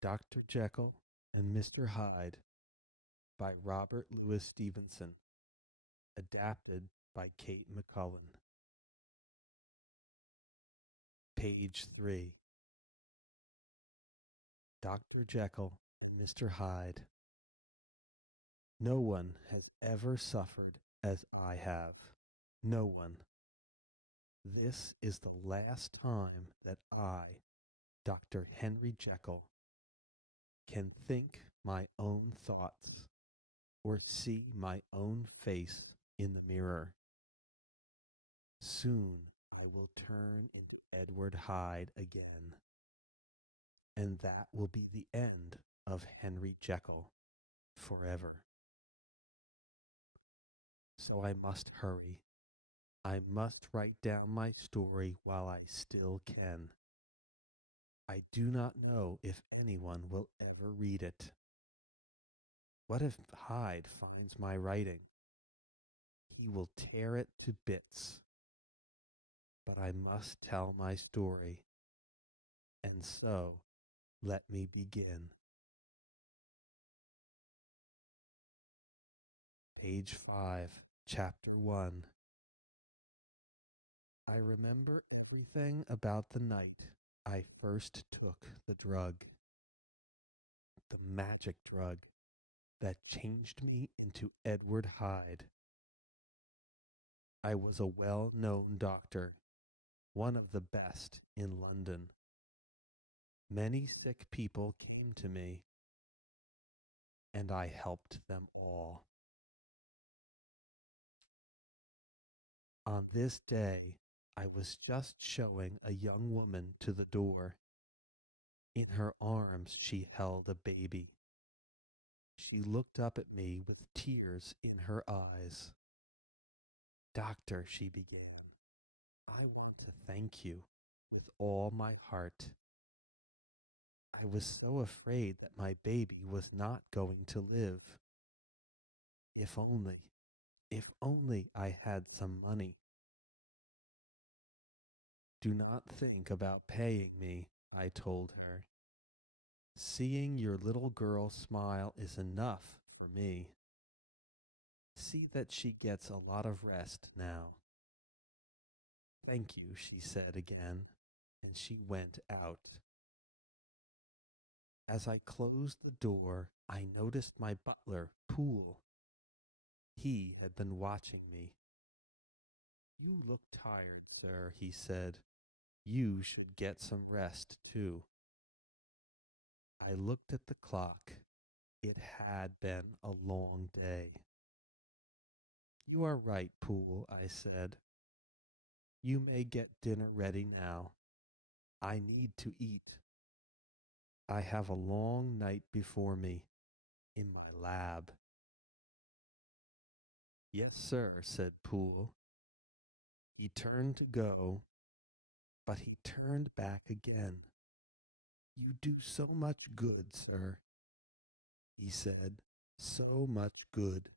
Dr. Jekyll and Mr. Hyde by Robert Louis Stevenson, adapted by Kate McMullan. Page 3. Dr. Jekyll and Mr. Hyde. No one has ever suffered as I have. No one. This is the last time that I, Dr. Henry Jekyll, can think my own thoughts or see my own face in the mirror. Soon I will turn into Edward Hyde again, and that will be the end of Henry Jekyll forever. So I must hurry. I must write down my story while I still can. I do not know if anyone will ever read it. What if Hyde finds my writing? He will tear it to bits. But I must tell my story, and so let me begin. Page 5, Chapter 1. I remember everything about the night I first took the drug, the magic drug that changed me into Edward Hyde. I was a well-known doctor, one of the best in London. Many sick people came to me, and I helped them all. On this day, I was just showing a young woman to the door. In her arms she held a baby. She looked up at me with tears in her eyes. "Doctor," she began, "I want to thank you with all my heart. I was so afraid that my baby was not going to live. If only I had some money." "Do not think about paying me," I told her. "Seeing your little girl smile is enough for me. See that she gets a lot of rest now." "Thank you," she said again, and she went out. As I closed the door, I noticed my butler, Poole. He had been watching me. "You look tired, sir," he said. "You should get some rest, too." I looked at the clock. It had been a long day. "You are right, Poole," I said. "You may get dinner ready now. I need to eat. I have a long night before me in my lab." "Yes, sir," said Poole. He turned to go, but he turned back again. "You do so much good, sir," he said. "So much good."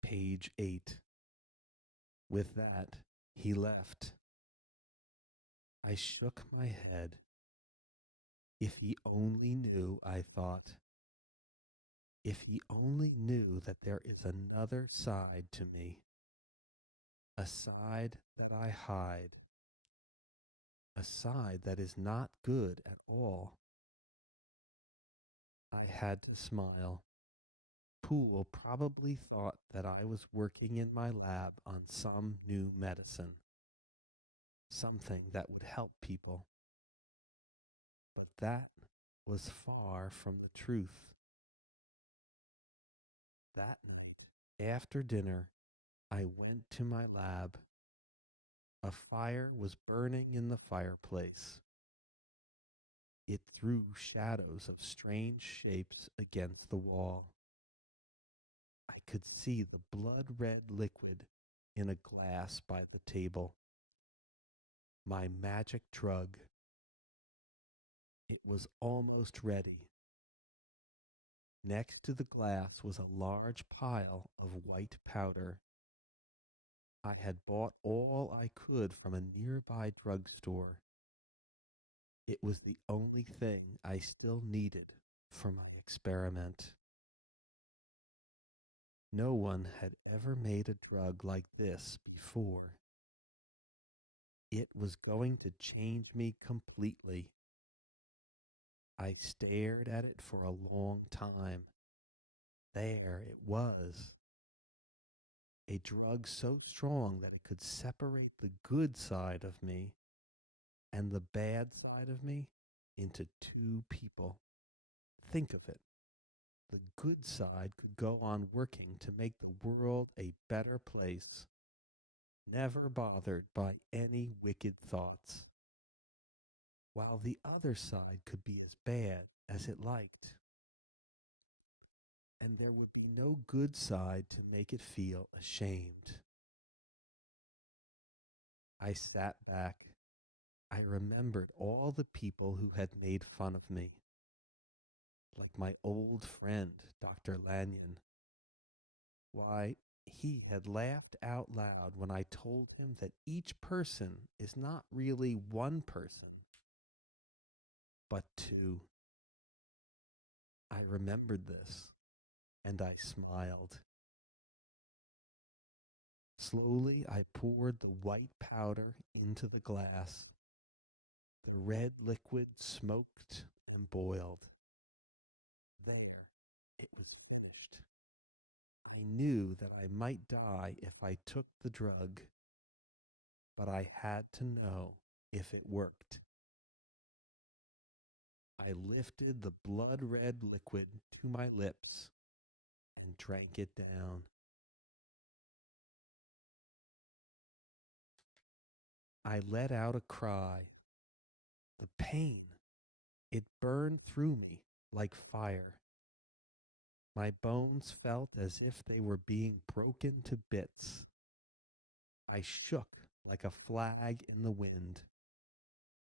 Page 8. With that, he left. I shook my head. If he only knew, I thought. If he only knew that there is another side to me, a side that I hide, a side that is not good at all. I had to smile. Poole probably thought that I was working in my lab on some new medicine, something that would help people. But that was far from the truth. That night, after dinner, I went to my lab. A fire was burning in the fireplace. It threw shadows of strange shapes against the wall. I could see the blood-red liquid in a glass by the table. My magic drug. It was almost ready. Next to the glass was a large pile of white powder. I had bought all I could from a nearby drugstore. It was the only thing I still needed for my experiment. No one had ever made a drug like this before. It was going to change me completely. I stared at it for a long time. There it was. A drug so strong that it could separate the good side of me and the bad side of me into two people. Think of it. The good side could go on working to make the world a better place, never bothered by any wicked thoughts, while the other side could be as bad as it liked. And there would be no good side to make it feel ashamed. I sat back. I remembered all the people who had made fun of me, like my old friend, Dr. Lanyon. Why, he had laughed out loud when I told him that each person is not really one person, but two. I remembered this, and I smiled. Slowly, I poured the white powder into the glass. The red liquid smoked and boiled. There, it was finished. I knew that I might die if I took the drug, but I had to know if it worked. I lifted the blood red liquid to my lips and drank it down. I let out a cry. The pain, it burned through me like fire. My bones felt as if they were being broken to bits. I shook like a flag in the wind.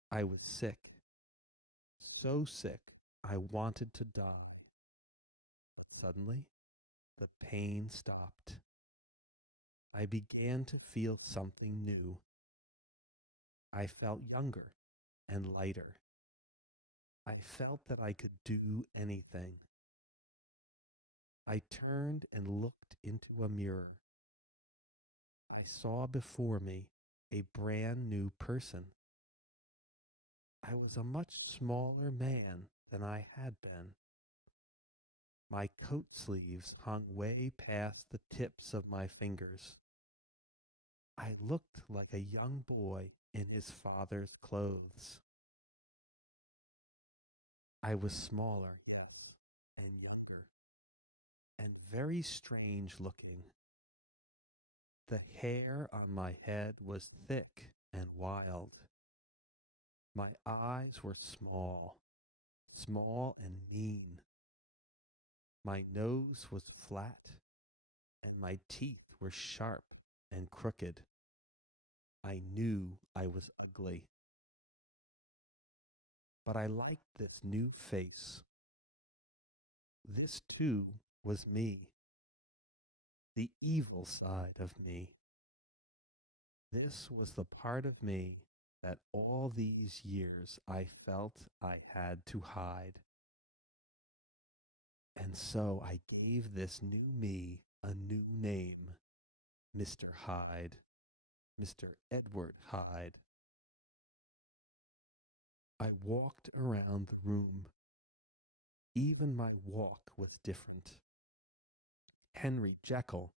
I was sick, so sick I wanted to die. Suddenly, the pain stopped. I began to feel something new. I felt younger and lighter. I felt that I could do anything. I turned and looked into a mirror. I saw before me a brand new person. I was a much smaller man than I had been. My coat sleeves hung way past the tips of my fingers. I looked like a young boy in his father's clothes. I was smaller, yes, and younger, and very strange looking. The hair on my head was thick and wild. My eyes were small, small and mean. My nose was flat, and my teeth were sharp and crooked. I knew I was ugly, but I liked this new face. This too was me, the evil side of me. This was the part of me that all these years I felt I had to hide. And so I gave this new me a new name, Mr. Hyde, Mr. Edward Hyde. I walked around the room. Even my walk was different. Henry Jekyll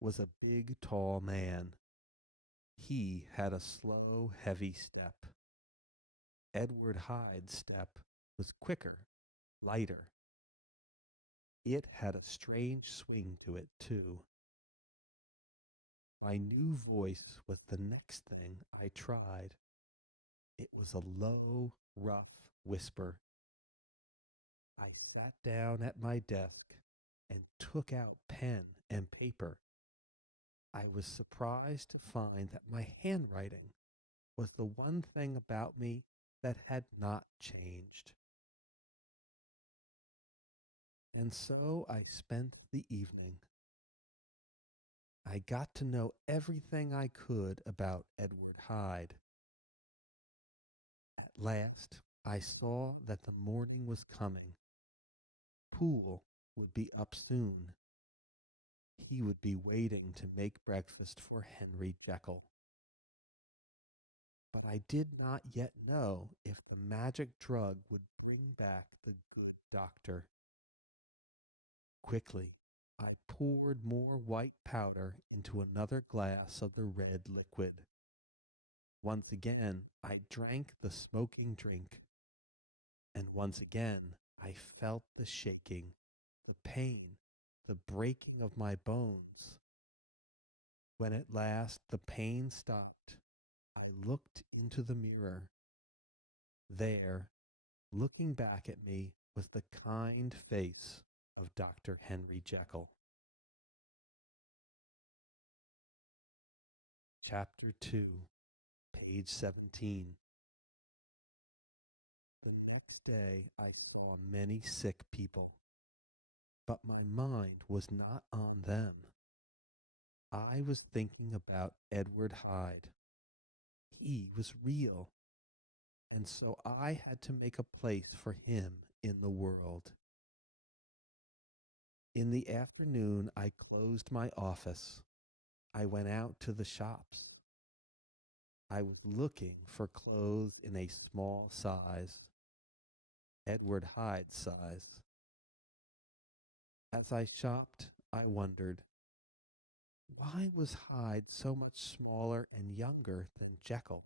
was a big, tall man. He had a slow, heavy step. Edward Hyde's step was quicker, lighter. It had a strange swing to it, too. My new voice was the next thing I tried. It was a low, rough whisper. I sat down at my desk and took out pen and paper. I was surprised to find that my handwriting was the one thing about me that had not changed. And so I spent the evening. I got to know everything I could about Edward Hyde. At last, I saw that the morning was coming. Poole would be up soon. He would be waiting to make breakfast for Henry Jekyll. But I did not yet know if the magic drug would bring back the good doctor. Quickly, I poured more white powder into another glass of the red liquid. Once again, I drank the smoking drink, and once again, I felt the shaking, the pain, the breaking of my bones. When at last the pain stopped, I looked into the mirror. There, looking back at me, was the kind face of Dr. Henry Jekyll. Chapter 2, page 17. The next day I saw many sick people, but my mind was not on them. I was thinking about Edward Hyde. He was real, and so I had to make a place for him in the world. In the afternoon, I closed my office. I went out to the shops. I was looking for clothes in a small size, Edward Hyde's size. As I shopped, I wondered, why was Hyde so much smaller and younger than Jekyll?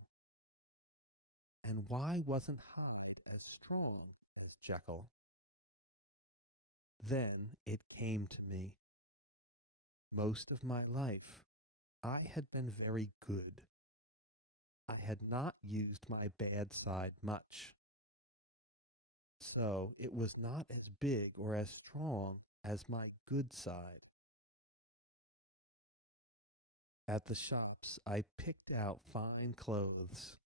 And why wasn't Hyde as strong as Jekyll? Then it came to me. Most of my life, I had been very good. I had not used my bad side much. So it was not as big or as strong as my good side. At the shops, I picked out fine clothes,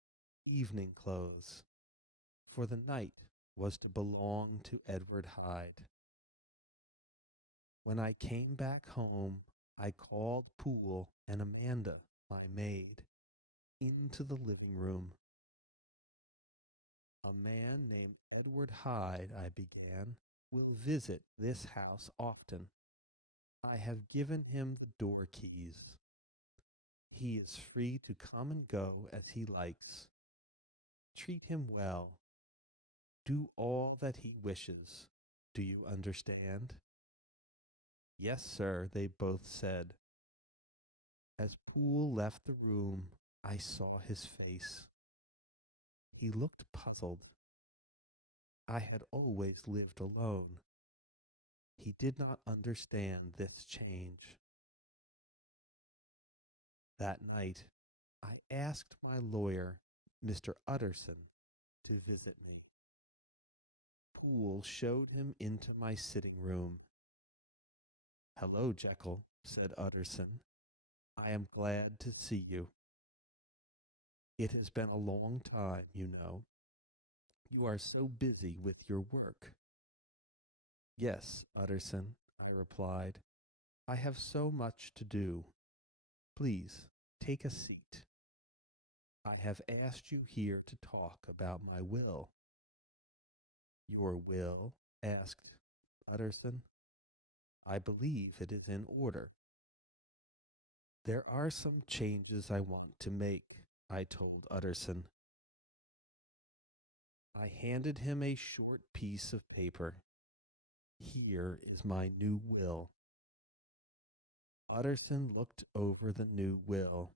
evening clothes, for the night was to belong to Edward Hyde. When I came back home, I called Poole and Amanda, my maid, into the living room. A man named Edward Hyde, I began, will visit this house often. I have given him the door keys. He is free to come and go as he likes. Treat him well. Do all that he wishes. Do you understand? Yes, sir, they both said. As Poole left the room, I saw his face. He looked puzzled. I had always lived alone. He did not understand this change. That night, I asked my lawyer, Mr. Utterson, to visit me. Poole showed him into my sitting room. Hello, Jekyll, said Utterson. I am glad to see you. It has been a long time, you know. You are so busy with your work. Yes, Utterson, I replied. I have so much to do. Please, take a seat. I have asked you here to talk about my will. Your will? Asked Utterson. I believe it is in order. There are some changes I want to make, I told Utterson. I handed him a short piece of paper. Here is my new will. Utterson looked over the new will.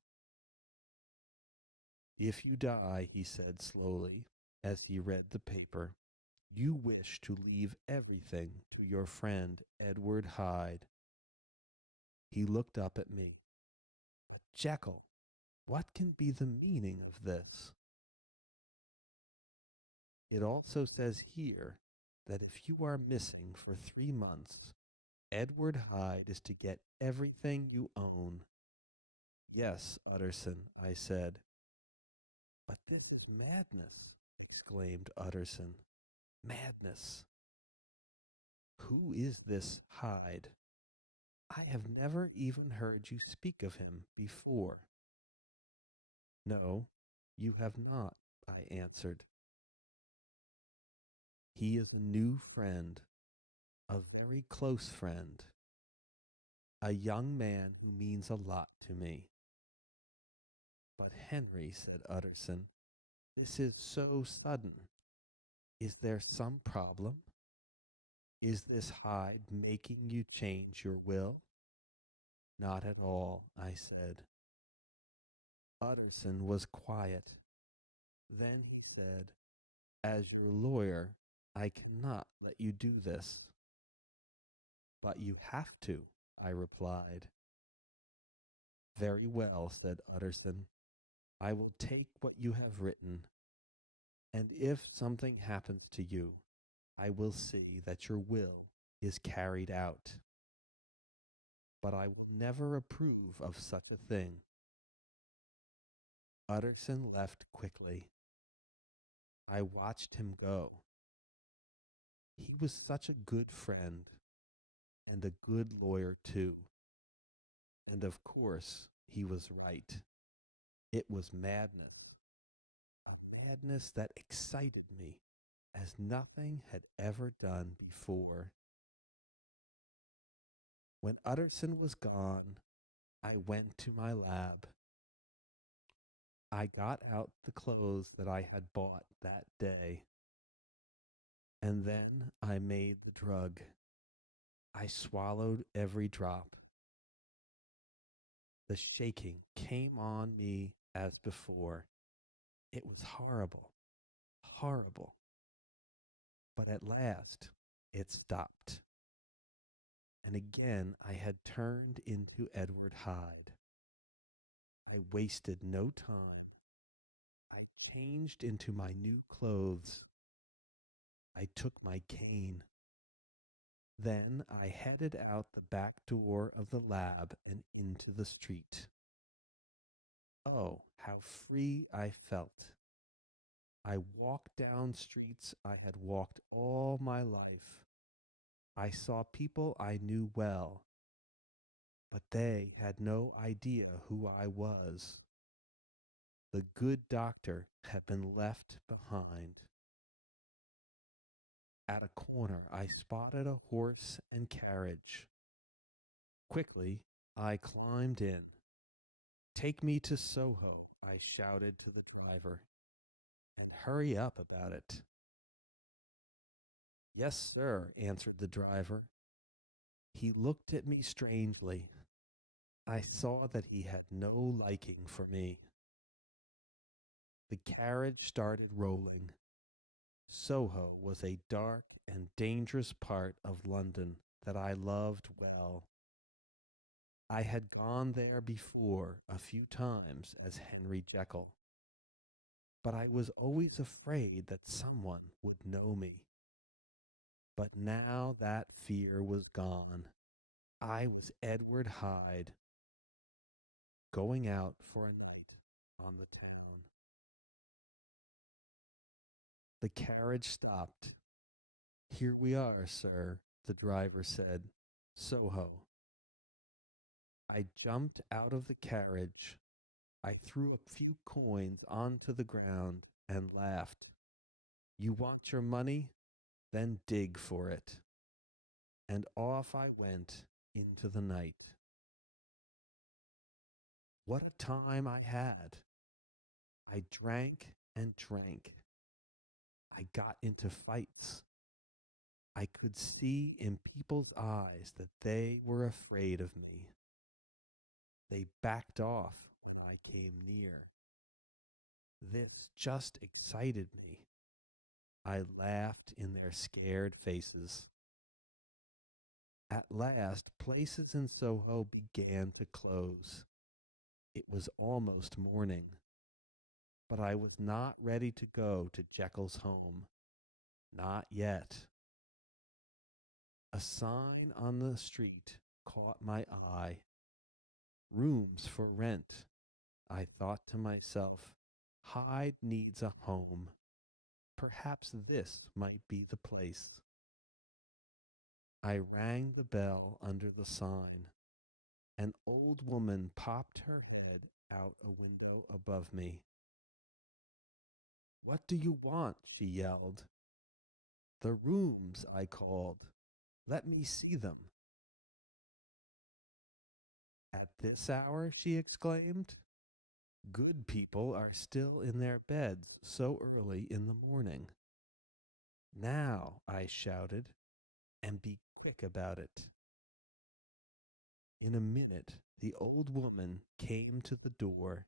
If you die, he said slowly, as he read the paper, you wish to leave everything to your friend Edward Hyde. He looked up at me. But Jekyll, what can be the meaning of this? It also says here that if you are missing for 3 months, Edward Hyde is to get everything you own. Yes, Utterson, I said. But this is madness, exclaimed Utterson. Madness. Who is this Hyde? I have never even heard you speak of him before. No, you have not, I answered. He is a new friend, a very close friend, a young man who means a lot to me. But Henry, said Utterson, this is so sudden. Is there some problem? Is this Hyde making you change your will? Not at all, I said. Utterson was quiet. Then he said, as your lawyer, I cannot let you do this. But you have to, I replied. Very well, said Utterson. I will take what you have written, and if something happens to you, I will see that your will is carried out. But I will never approve of such a thing. Utterson left quickly. I watched him go. He was such a good friend, and a good lawyer too. And of course, he was right. It was madness, a madness that excited me as nothing had ever done before. When Utterson was gone, I went to my lab. I got out the clothes that I had bought that day, and then I made the drug. I swallowed every drop. The shaking came on me as before. It was horrible, horrible. But at last it stopped. And again I had turned into Edward Hyde. I wasted no time. I changed into my new clothes. I took my cane. Then I headed out the back door of the lab and into the street. Oh, how free I felt. I walked down streets I had walked all my life. I saw people I knew well, but they had no idea who I was. The good doctor had been left behind. At a corner, I spotted a horse and carriage. Quickly, I climbed in. Take me to Soho, I shouted to the driver, and hurry up about it. Yes, sir, answered the driver. He looked at me strangely. I saw that he had no liking for me. The carriage started rolling. Soho was a dark and dangerous part of London that I loved well. I had gone there before a few times as Henry Jekyll, but I was always afraid that someone would know me. But now that fear was gone. I was Edward Hyde, going out for a night on the town. The carriage stopped. Here we are, sir, the driver said. Soho. I jumped out of the carriage. I threw a few coins onto the ground and laughed. You want your money? Then dig for it. And off I went into the night. What a time I had! I drank and drank. I got into fights. I could see in people's eyes that they were afraid of me. They backed off when I came near. This just excited me. I laughed in their scared faces. At last, places in Soho began to close. It was almost morning, but I was not ready to go to Jekyll's home. Not yet. A sign on the street caught my eye. Rooms for rent. I thought to myself, Hyde needs a home. Perhaps this might be the place. I rang the bell under the sign. An old woman popped her head out a window above me. What do you want? She yelled. The rooms, I called. Let me see them. At this hour, she exclaimed. Good people are still in their beds so early in the morning. Now, I shouted, and be quick about it. In a minute, the old woman came to the door.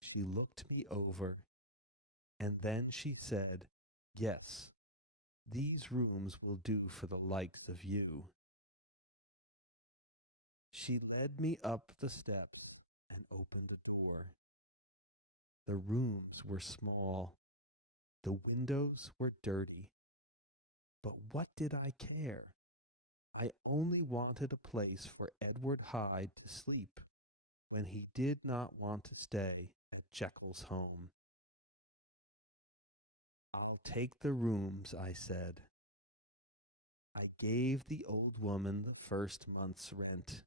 She looked me over, and then she said, Yes, these rooms will do for the likes of you. She led me up the steps and opened a door. The rooms were small. The windows were dirty. But what did I care? I only wanted a place for Edward Hyde to sleep when he did not want to stay at Jekyll's home. I'll take the rooms, I said. I gave the old woman the first month's rent.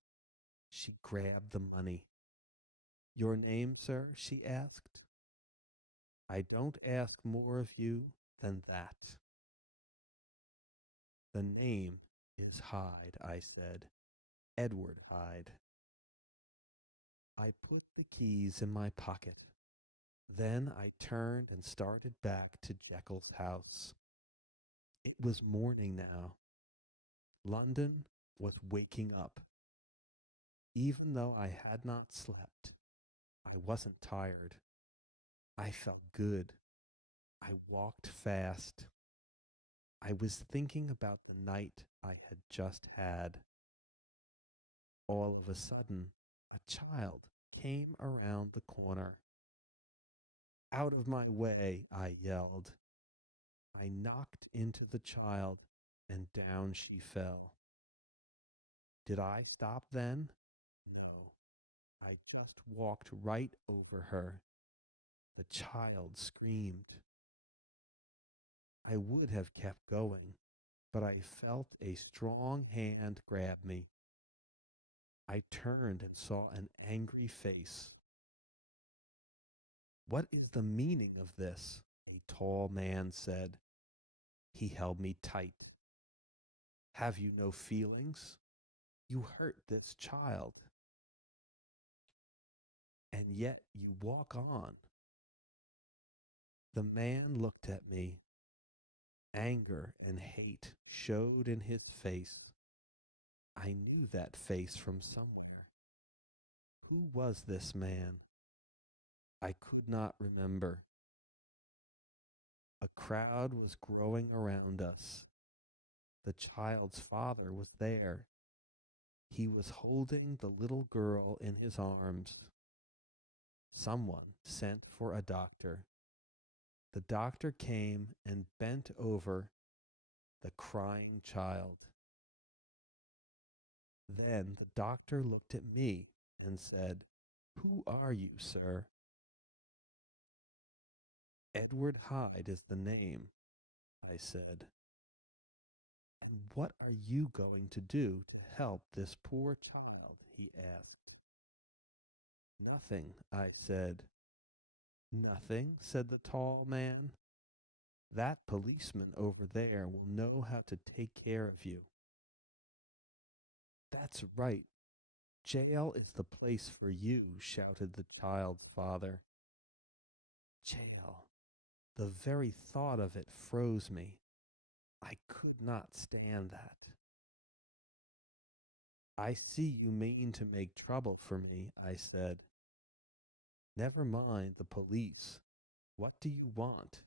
She grabbed the money. Your name, sir? She asked. I don't ask more of you than that. The name is Hyde, I said. Edward Hyde. I put the keys in my pocket. Then I turned and started back to Jekyll's house. It was morning now. London was waking up. Even though I had not slept, I wasn't tired. I felt good. I walked fast. I was thinking about the night I had just had. All of a sudden, a child came around the corner. Out of my way, I yelled. I knocked into the child, and down she fell. Did I stop then? No. I just walked right over her. The child screamed. I would have kept going, but I felt a strong hand grab me. I turned and saw an angry face. What is the meaning of this? A tall man said. He held me tight. Have you no feelings? You hurt this child. And yet you walk on. The man looked at me. Anger and hate showed in his face. I knew that face from somewhere. Who was this man? I could not remember. A crowd was growing around us. The child's father was there. He was holding the little girl in his arms. Someone sent for a doctor. The doctor came and bent over the crying child. Then the doctor looked at me and said, Who are you, sir? Edward Hyde is the name, I said. And what are you going to do to help this poor child? He asked. Nothing, I said. Nothing, said the tall man. That policeman over there will know how to take care of you. That's right. Jail is the place for you, shouted the child's father. Jail. The very thought of it froze me. I could not stand that. I see you mean to make trouble for me, I said. Never mind the police. What do you want?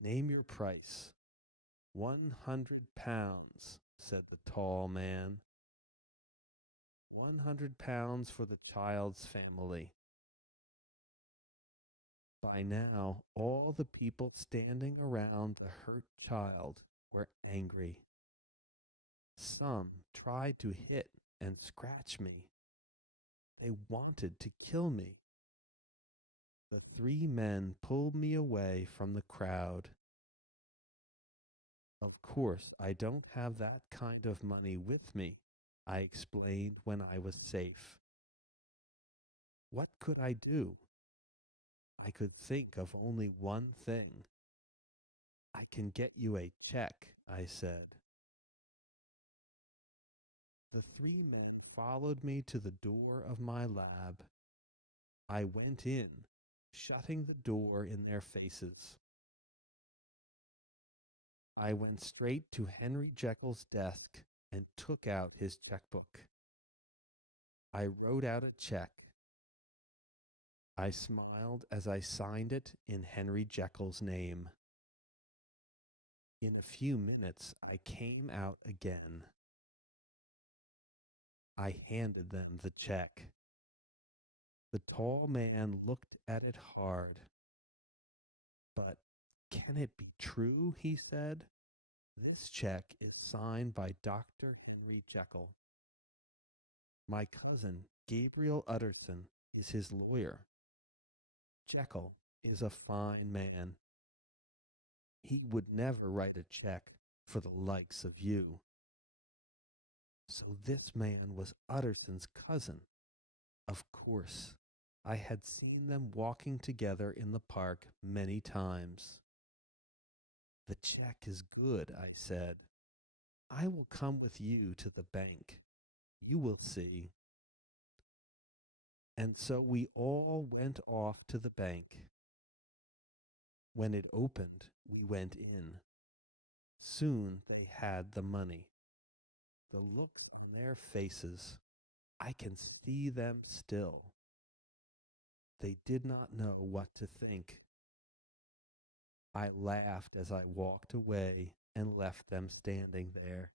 Name your price. 100 pounds, said the tall man. 100 pounds for the child's family. By now, all the people standing around the hurt child were angry. Some tried to hit and scratch me. They wanted to kill me. The three men pulled me away from the crowd. Of course, I don't have that kind of money with me, I explained when I was safe. What could I do? I could think of only one thing. I can get you a check, I said. The three men followed me to the door of my lab. I went in, shutting the door in their faces. I went straight to Henry Jekyll's desk and took out his checkbook. I wrote out a check. I smiled as I signed it in Henry Jekyll's name. In a few minutes, I came out again. I handed them the check. The tall man looked at it hard. But can it be true? He said. This check is signed by Dr. Henry Jekyll. My cousin, Gabriel Utterson, is his lawyer. Jekyll is a fine man. He would never write a check for the likes of you. So this man was Utterson's cousin. Of course, I had seen them walking together in the park many times. The check is good, I said. I will come with you to the bank. You will see. And so we all went off to the bank. When it opened, we went in. Soon they had the money. The looks on their faces, I can see them still. They did not know what to think. I laughed as I walked away and left them standing there.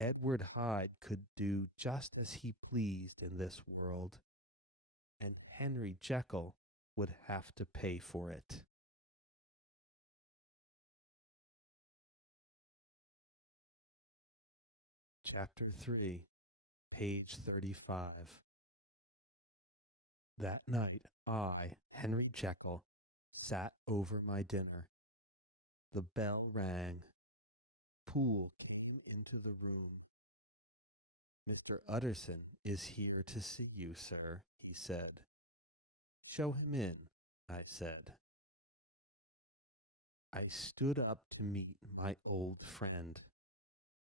Edward Hyde could do just as he pleased in this world, and Henry Jekyll would have to pay for it. Chapter 3, page 35. That night, I, Henry Jekyll, sat over my dinner. The bell rang. Poole came into the room. Mr. Utterson is here to see you, sir, he said. Show him in, I said. I stood up to meet my old friend.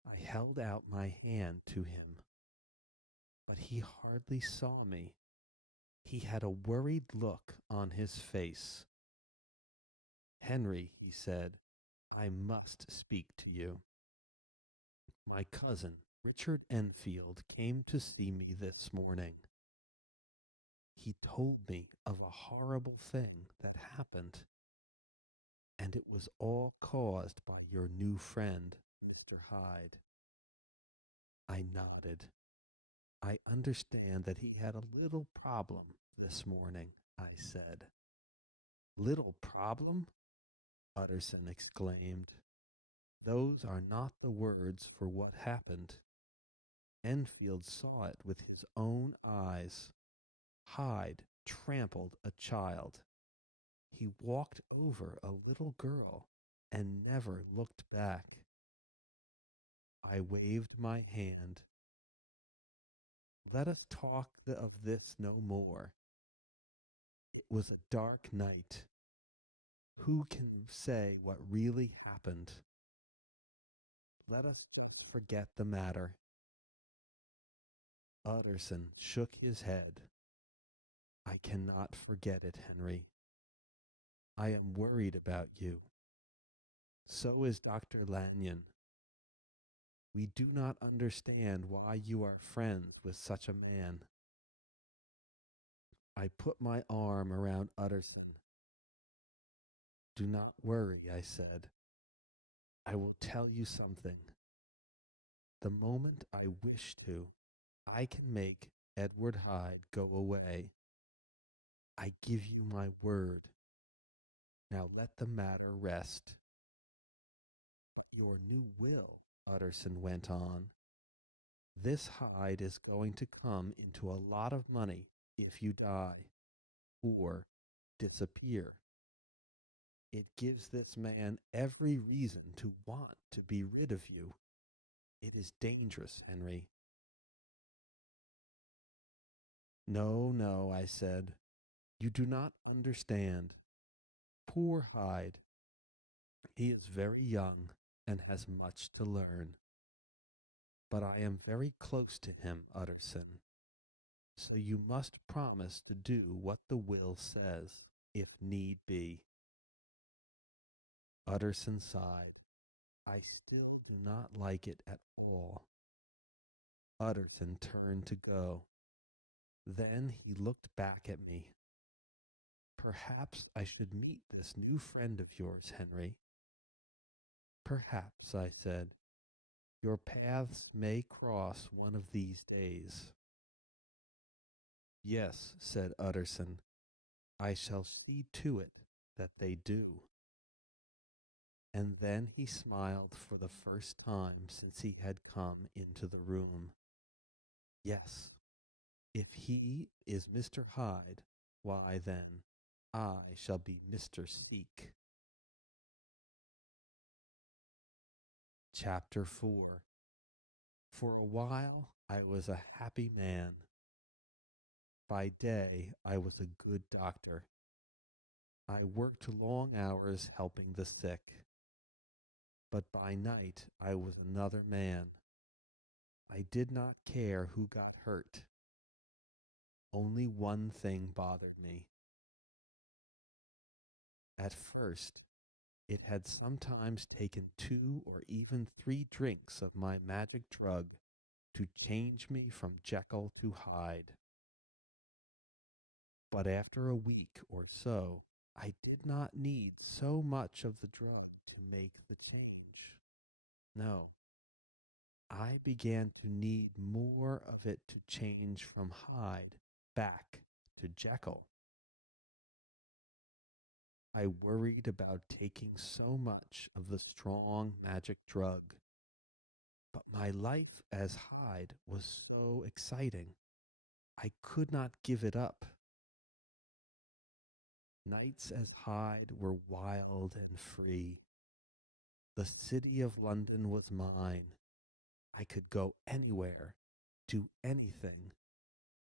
I held out my hand to him, but he hardly saw me. He had a worried look on his face. Henry, he said, I must speak to you. My cousin, Richard Enfield, came to see me this morning. He told me of a horrible thing that happened, and it was all caused by your new friend, Mr. Hyde. I nodded. I understand that he had a little problem this morning, I said. Little problem? Utterson exclaimed. Those are not the words for what happened. Enfield saw it with his own eyes. Hyde trampled a child. He walked over a little girl and never looked back. I waved my hand. Let us talk of this no more. It was a dark night. Who can say what really happened? Let us just forget the matter. Utterson shook his head. I cannot forget it, Henry. I am worried about you. So is Dr. Lanyon. We do not understand why you are friends with such a man. I put my arm around Utterson. Do not worry, I said. I will tell you something. The moment I wish to, I can make Edward Hyde go away. I give you my word. Now let the matter rest. Your new will, Utterson went on. This Hyde is going to come into a lot of money if you die or disappear. It gives this man every reason to want to be rid of you. It is dangerous, Henry. No, no, I said. You do not understand. Poor Hyde. He is very young and has much to learn, but I am very close to him, Utterson, so you must promise to do what the will says, if need be. Utterson sighed. I still do not like it at all. Utterson turned to go. Then he looked back at me. Perhaps I should meet this new friend of yours, Henry. Perhaps, I said. Your paths may cross one of these days. Yes, said Utterson. I shall see to it that they do. And then he smiled for the first time since he had come into the room. Yes, if he is Mr. Hyde, why then I shall be Mr. Seek. Chapter 4. For a while I was a happy man. By day I was a good doctor. I worked long hours helping the sick. But by night I was another man. I did not care who got hurt. Only one thing bothered me. At first, it had sometimes taken 2 or even 3 drinks of my magic drug to change me from Jekyll to Hyde. But after a week or so, I did not need so much of the drug to make the change. No, I began to need more of it to change from Hyde back to Jekyll. I worried about taking so much of the strong magic drug. But my life as Hyde was so exciting, I could not give it up. Nights as Hyde were wild and free. The city of London was mine. I could go anywhere, do anything.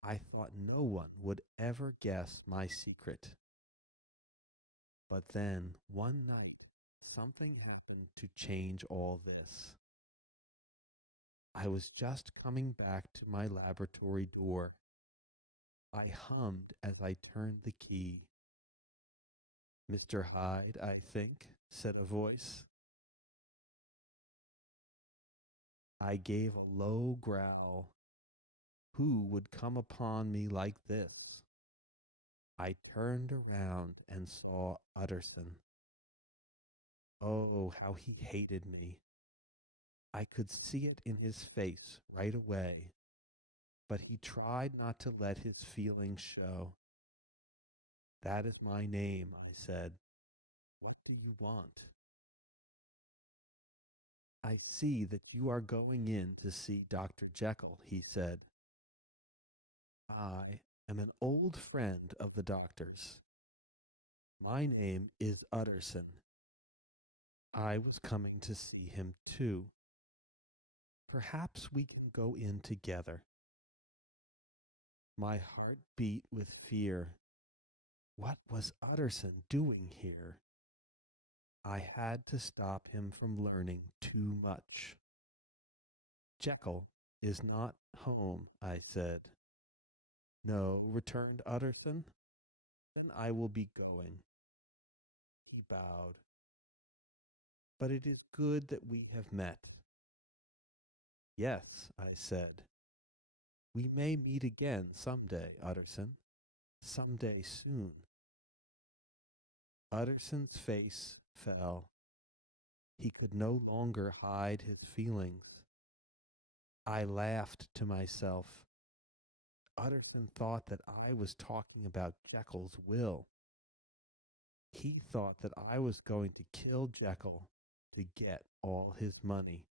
I thought no one would ever guess my secret. But then, one night, something happened to change all this. I was just coming back to my laboratory door. I hummed as I turned the key. Mr. Hyde, I think, said a voice. I gave a low growl. Who would come upon me like this? I turned around and saw Utterson. Oh, how he hated me. I could see it in his face right away, but he tried not to let his feelings show. That is my name, I said. What do you want? I see that you are going in to see Dr. Jekyll, he said. I am an old friend of the doctor's. My name is Utterson. I was coming to see him too. Perhaps we can go in together. My heart beat with fear. What was Utterson doing here? I had to stop him from learning too much. Jekyll is not home, I said. No, returned Utterson. Then I will be going. He bowed. But it is good that we have met. Yes, I said. We may meet again some day, Utterson. Some day soon. Utterson's face fell. He could no longer hide his feelings. I laughed to myself. Utterson thought that I was talking about Jekyll's will. He thought that I was going to kill Jekyll to get all his money.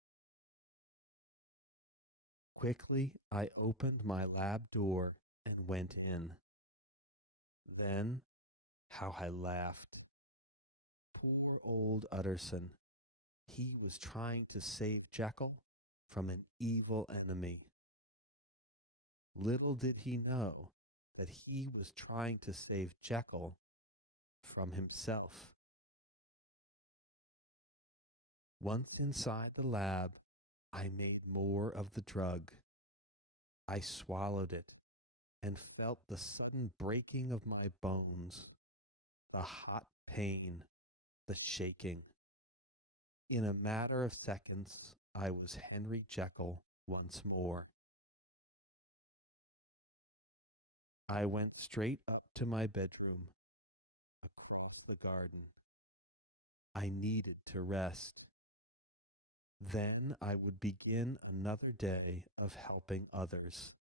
Quickly, I opened my lab door and went in. Then, how I laughed. Poor old Utterson. He was trying to save Jekyll from an evil enemy. Little did he know that he was trying to save Jekyll from himself. Once inside the lab, I made more of the drug. I swallowed it and felt the sudden breaking of my bones, the hot pain, the shaking. In a matter of seconds, I was Henry Jekyll once more. I went straight up to my bedroom, across the garden. I needed to rest. Then I would begin another day of helping others.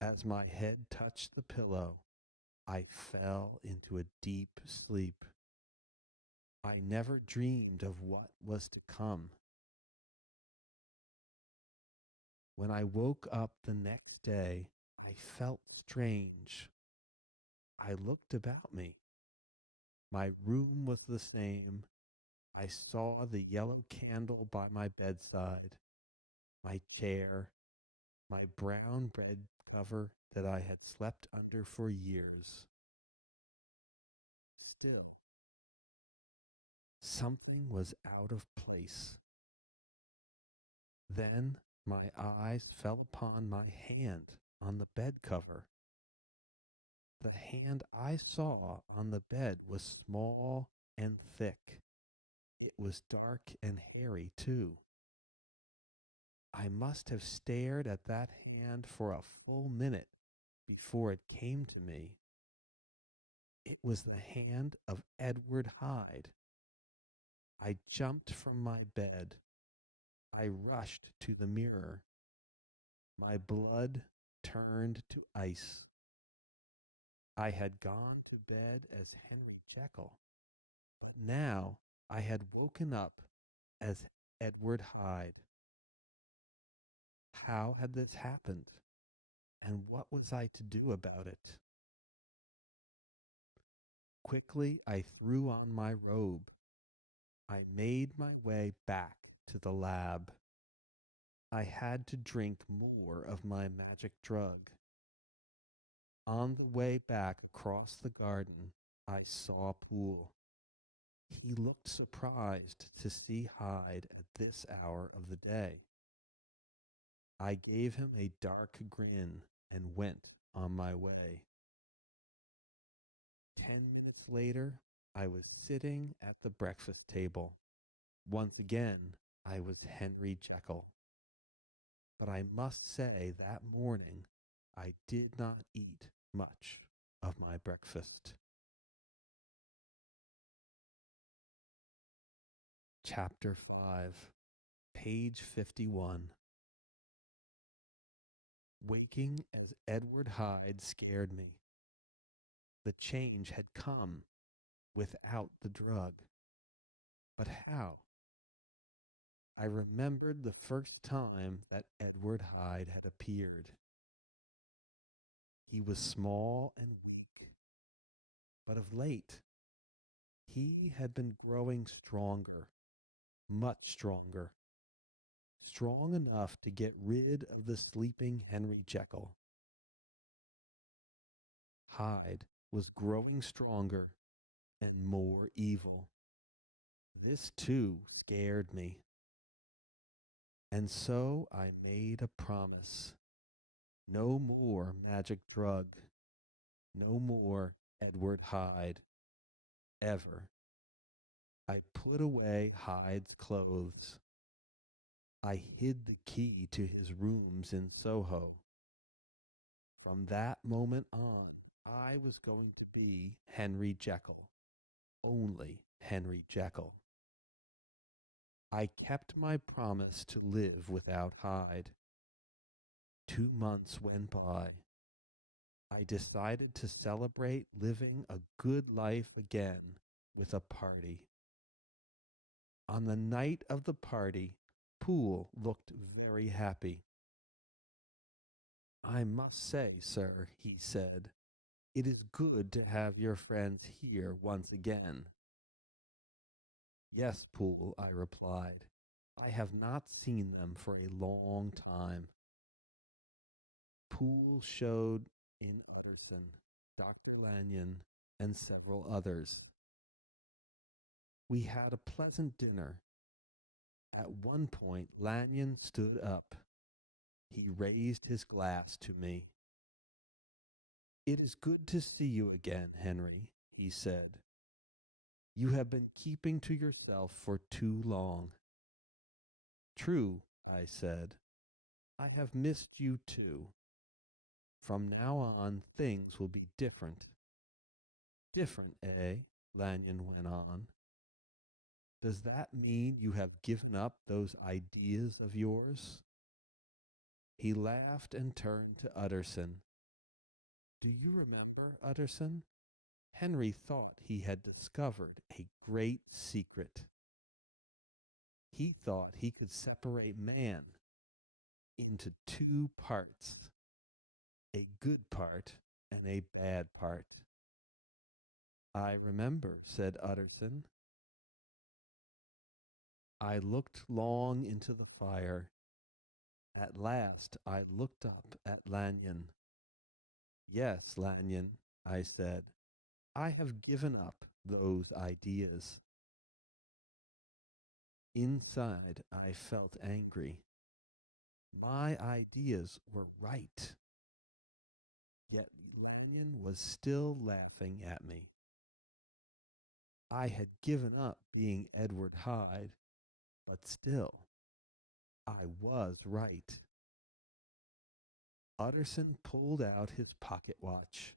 As my head touched the pillow, I fell into a deep sleep. I never dreamed of what was to come. When I woke up the next day, I felt strange. I looked about me. My room was the same. I saw the yellow candle by my bedside, my chair, my brown bed cover that I had slept under for years. Still, something was out of place. Then my eyes fell upon my hand on the bed cover. The hand I saw on the bed was small and thick. It was dark and hairy, too. I must have stared at that hand for a full minute before it came to me. It was the hand of Edward Hyde. I jumped from my bed. I rushed to the mirror. My blood turned to ice. I had gone to bed as Henry Jekyll, but now I had woken up as Edward Hyde. How had this happened? And what was I to do about it? Quickly, I threw on my robe. I made my way back to the lab. I had to drink more of my magic drug. On the way back across the garden, I saw Poole. He looked surprised to see Hyde at this hour of the day. I gave him a dark grin and went on my way. 10 minutes later, I was sitting at the breakfast table. Once again, I was Henry Jekyll. But I must say that morning I did not eat much of my breakfast. Chapter 5, page 51. Waking as Edward Hyde scared me. The change had come without the drug. But how? I remembered the first time that Edward Hyde had appeared. He was small and weak, but of late he had been growing stronger, much stronger, strong enough to get rid of the sleeping Henry Jekyll. Hyde was growing stronger and more evil. This too scared me. And so I made a promise. No more magic drug. No more Edward Hyde. Ever. I put away Hyde's clothes. I hid the key to his rooms in Soho. From that moment on, I was going to be Henry Jekyll. Only Henry Jekyll. I kept my promise to live without Hyde. 2 months went by. I decided to celebrate living a good life again with a party. On the night of the party, Poole looked very happy. I must say, sir, he said, it is good to have your friends here once again. Yes, Poole, I replied. I have not seen them for a long time. Poole showed in Utterson, Dr. Lanyon, and several others. We had a pleasant dinner, At one point, Lanyon stood up. He raised his glass to me. "It is good to see you again, Henry," he said. "You have been keeping to yourself for too long." "True," I said. "I have missed you too. From now on, things will be different." "Different, eh?" Lanyon went on. "Does that mean you have given up those ideas of yours?" He laughed and turned to Utterson. "Do you remember, Utterson? Henry thought he had discovered a great secret. He thought he could separate man into two parts, a good part and a bad part." "I remember," said Utterson. I looked long into the fire. At last I looked up at Lanyon. "Yes, Lanyon," I said, "I have given up those ideas." Inside I felt angry. My ideas were right. Yet Lanyon was still laughing at me. I had given up being Edward Hyde, but still, I was right. Utterson pulled out his pocket watch.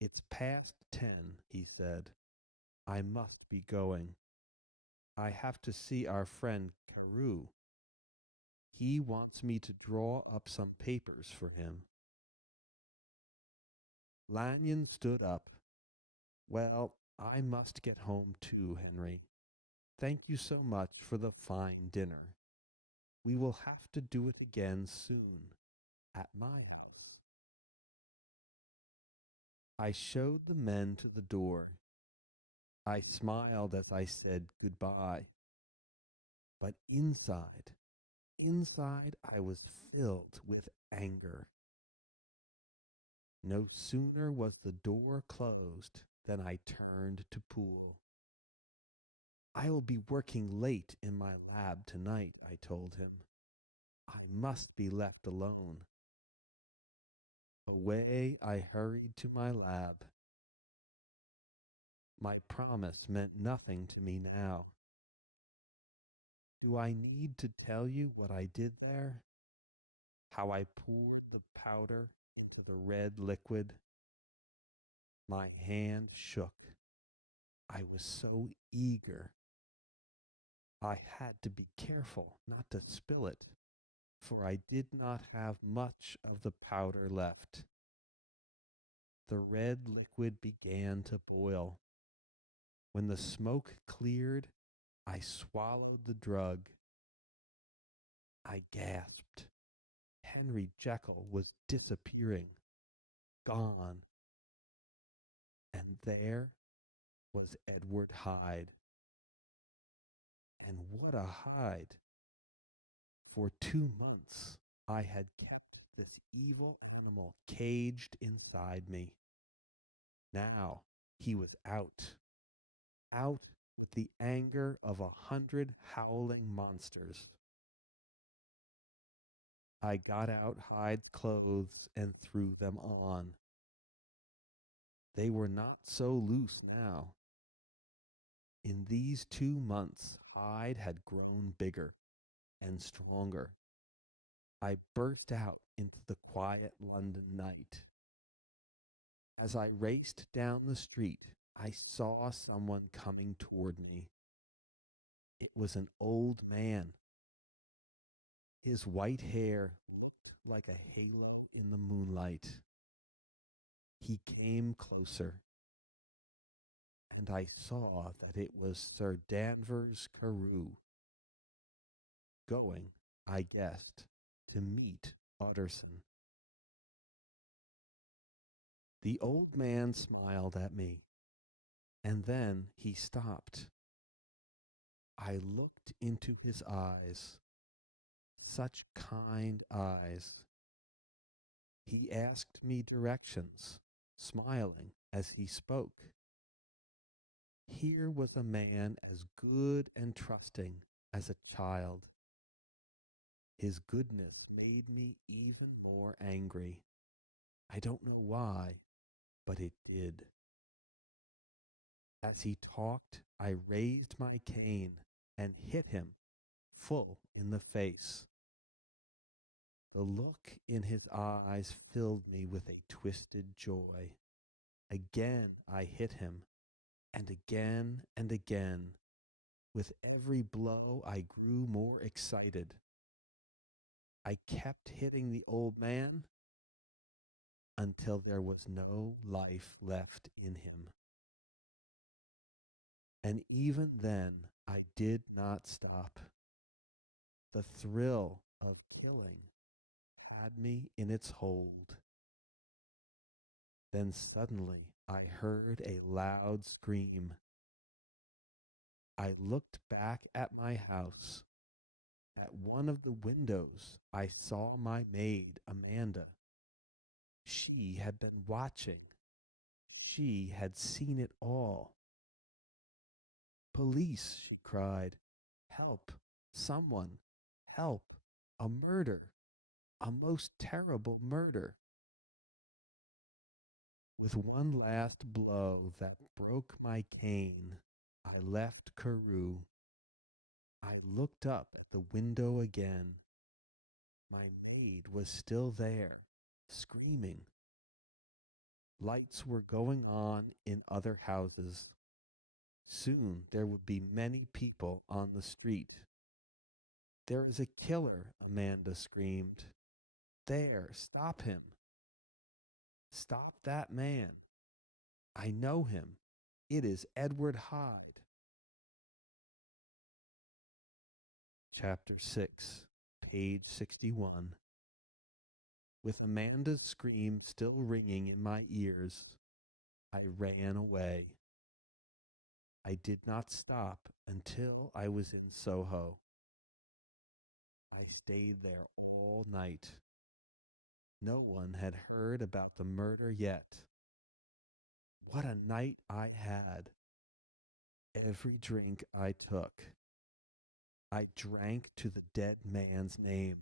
"It's past 10, he said. "I must be going. I have to see our friend Carew. He wants me to draw up some papers for him." Lanyon stood up. "Well, I must get home too, Henry. Thank you so much for the fine dinner. We will have to do it again soon, at my house." I showed the men to the door. I smiled as I said goodbye. But inside I was filled with anger. No sooner was the door closed than I turned to Poole. "I will be working late in my lab tonight," I told him. "I must be left alone." Away I hurried to my lab. My promise meant nothing to me now. Do I need to tell you what I did there? How I poured the powder into the red liquid? My hand shook. I was so eager. I had to be careful not to spill it, for I did not have much of the powder left. The red liquid began to boil. When the smoke cleared, I swallowed the drug. I gasped. Henry Jekyll was disappearing, gone. And there was Edward Hyde. And what a hide! For 2 months I had kept this evil animal caged inside me. Now he was out with the anger of 100 howling monsters. I got out Hyde's clothes and threw them on. They were not so loose now. In these 2 months, Hyde had grown bigger and stronger. I burst out into the quiet London night. As I raced down the street, I saw someone coming toward me. It was an old man. His white hair looked like a halo in the moonlight. He came closer, and I saw that it was Sir Danvers Carew, going, I guessed, to meet Utterson. The old man smiled at me, and then he stopped. I looked into his eyes, such kind eyes. He asked me directions, smiling as he spoke. Here was a man as good and trusting as a child. His goodness made me even more angry. I don't know why, but it did. As he talked, I raised my cane and hit him full in the face. The look in his eyes filled me with a twisted joy. Again I hit him, and again and again. With every blow, I grew more excited. I kept hitting the old man until there was no life left in him. And even then, I did not stop. The thrill of killing had me in its hold. Then suddenly I heard a loud scream. I looked back at my house. At one of the windows, I saw my maid, Amanda. She had been watching. She had seen it all. Police, she cried. Help, someone, help, a murder, a most terrible murder. With one last blow that broke my cane, I left Carew. I looked up at the window again. My maid was still there, screaming. Lights were going on in other houses. Soon there would be many people on the street. There is a killer, Amanda screamed. There, stop him. Stop that man. I know him. It is Edward Hyde. Chapter 6, page 61. With Amanda's scream still ringing in my ears, I ran away. I did not stop until I was in Soho. I stayed there all night. No one had heard about the murder yet. What a night I had. Every drink I took, I drank to the dead man's name.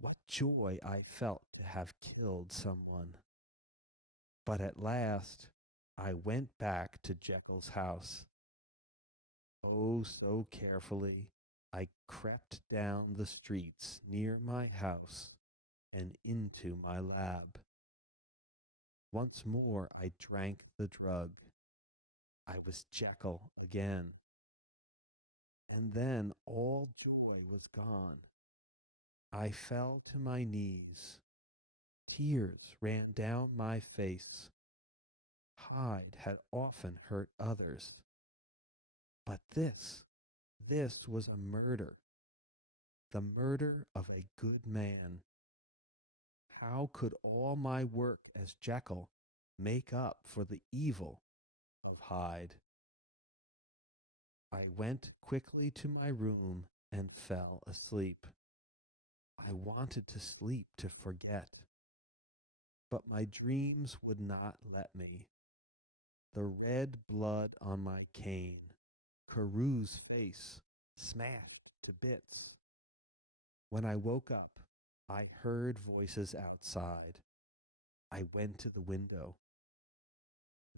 What joy I felt to have killed someone. But at last, I went back to Jekyll's house. Oh, so carefully, I crept down the streets near my house and into my lab. Once more I drank the drug. I was Jekyll again. And then all joy was gone. I fell to my knees. Tears ran down my face. Hyde had often hurt others. But this was a murder. The murder of a good man. How could all my work as Jekyll make up for the evil of Hyde? I went quickly to my room and fell asleep. I wanted to sleep to forget, but my dreams would not let me. The red blood on my cane, Carew's face smashed to bits. When I woke up, I heard voices outside. I went to the window.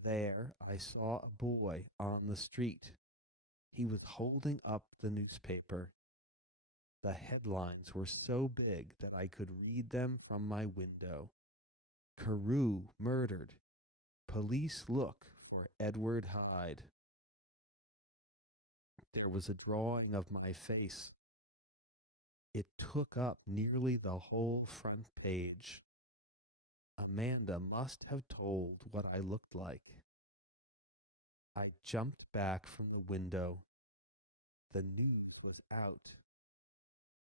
There I saw a boy on the street. He was holding up the newspaper. The headlines were so big that I could read them from my window. Carew murdered. Police look for Edward Hyde. There was a drawing of my face. It took up nearly the whole front page. Amanda must have told what I looked like. I jumped back from the window. The news was out.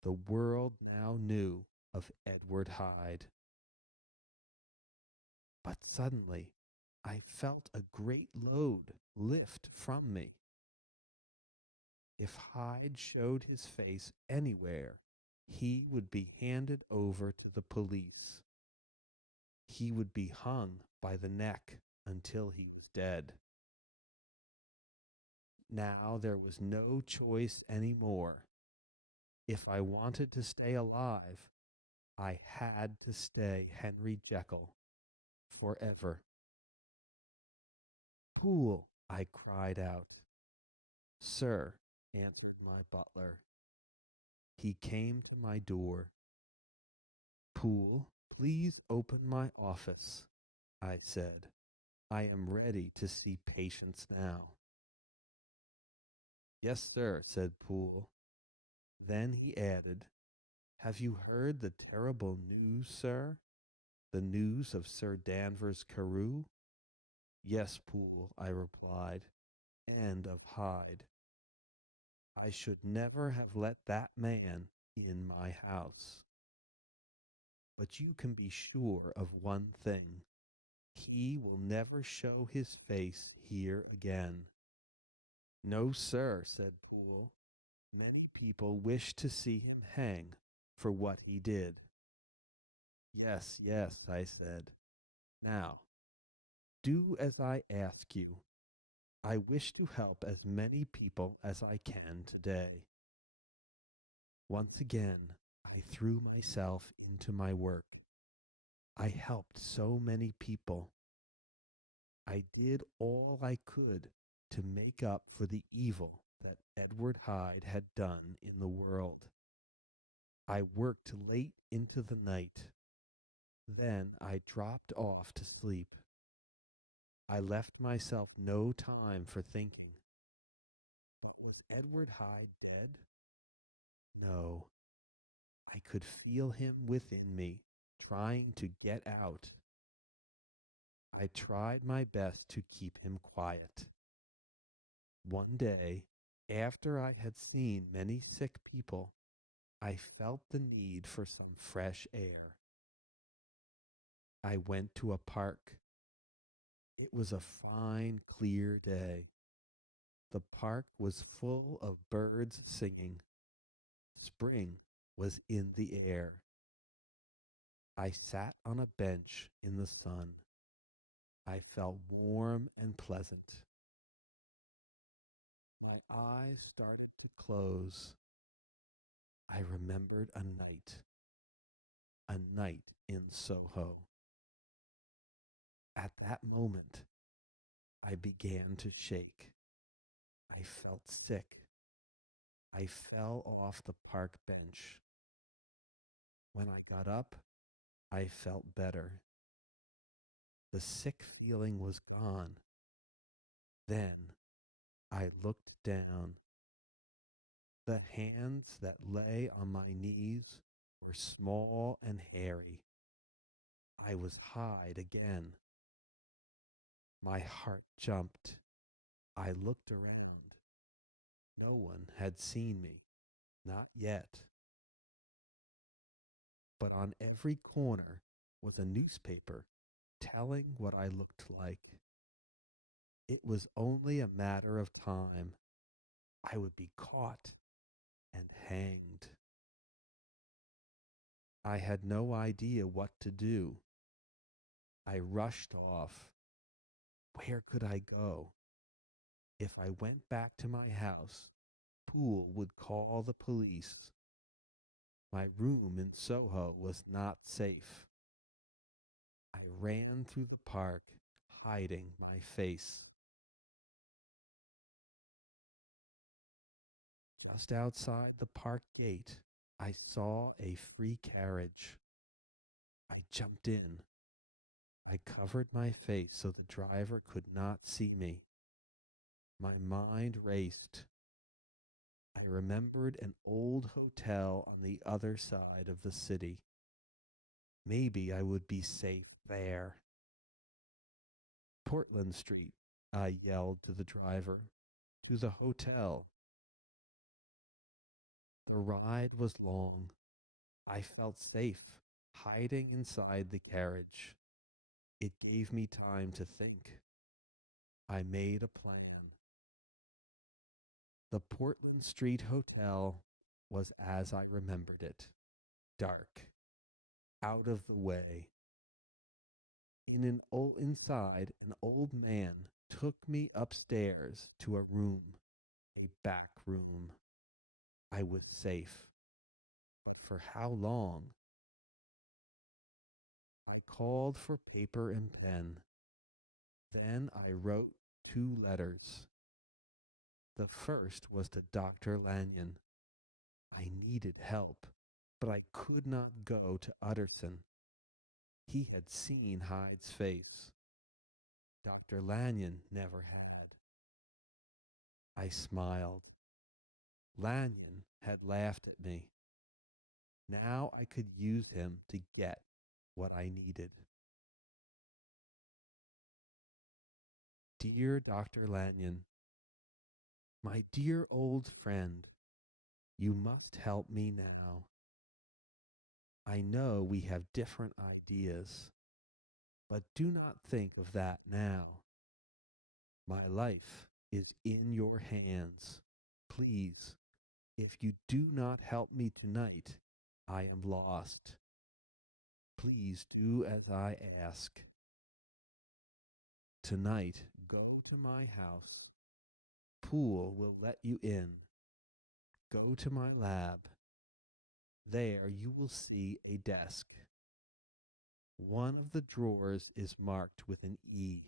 The world now knew of Edward Hyde. But suddenly, I felt a great load lift from me. If Hyde showed his face anywhere, he would be handed over to the police. He would be hung by the neck until he was dead. Now there was no choice any more. If I wanted to stay alive, I had to stay Henry Jekyll forever. Poole, I cried out. Sir, answered my butler. He came to my door. Poole, please open my office, I said. I am ready to see patients now. Yes, sir, said Poole. Then he added, Have you heard the terrible news, sir? The news of Sir Danvers Carew? Yes, Poole, I replied, and of Hyde. I should never have let that man in my house. But you can be sure of one thing. He will never show his face here again. No, sir, said Poole. Many people wish to see him hang for what he did. Yes, yes, I said. Now, do as I ask you. I wish to help as many people as I can today. Once again, I threw myself into my work. I helped so many people. I did all I could to make up for the evil that Edward Hyde had done in the world. I worked late into the night. Then I dropped off to sleep. I left myself no time for thinking. But was Edward Hyde dead? No. I could feel him within me, trying to get out. I tried my best to keep him quiet. One day, after I had seen many sick people, I felt the need for some fresh air. I went to a park. It was a fine, clear day. The park was full of birds singing. Spring was in the air. I sat on a bench in the sun. I felt warm and pleasant. My eyes started to close. I remembered a night in Soho. At that moment, I began to shake. I felt sick. I fell off the park bench. When I got up, I felt better. The sick feeling was gone. Then I looked down. The hands that lay on my knees were small and hairy. I was Hyde again. My heart jumped. I looked around. No one had seen me, not yet. But on every corner was a newspaper telling what I looked like. It was only a matter of time. I would be caught and hanged. I had no idea what to do. I rushed off. Where could I go? If I went back to my house, Poole would call the police. My room in Soho was not safe. I ran through the park, hiding my face. Just outside the park gate, I saw a free carriage. I jumped in. I covered my face so the driver could not see me. My mind raced. I remembered an old hotel on the other side of the city. Maybe I would be safe there. Portland Street, I yelled to the driver. To the hotel. The ride was long. I felt safe, hiding inside the carriage. It gave me time to think. I made a plan. The Portland Street Hotel was as I remembered it, dark, out of the way. Inside, an old man took me upstairs to a room. A back room. I was safe. But for how long? I called for paper and pen. Then I wrote 2 letters. The first was to Dr. Lanyon. I needed help, but I could not go to Utterson. He had seen Hyde's face. Dr. Lanyon never had. I smiled. Lanyon had laughed at me. Now I could use him to get what I needed. Dear Dr. Lanyon, my dear old friend, you must help me now. I know we have different ideas, but do not think of that now. My life is in your hands. Please, if you do not help me tonight, I am lost. Please do as I ask. Tonight, go to my house. Poole will let you in. Go to my lab. There you will see a desk. One of the drawers is marked with an E.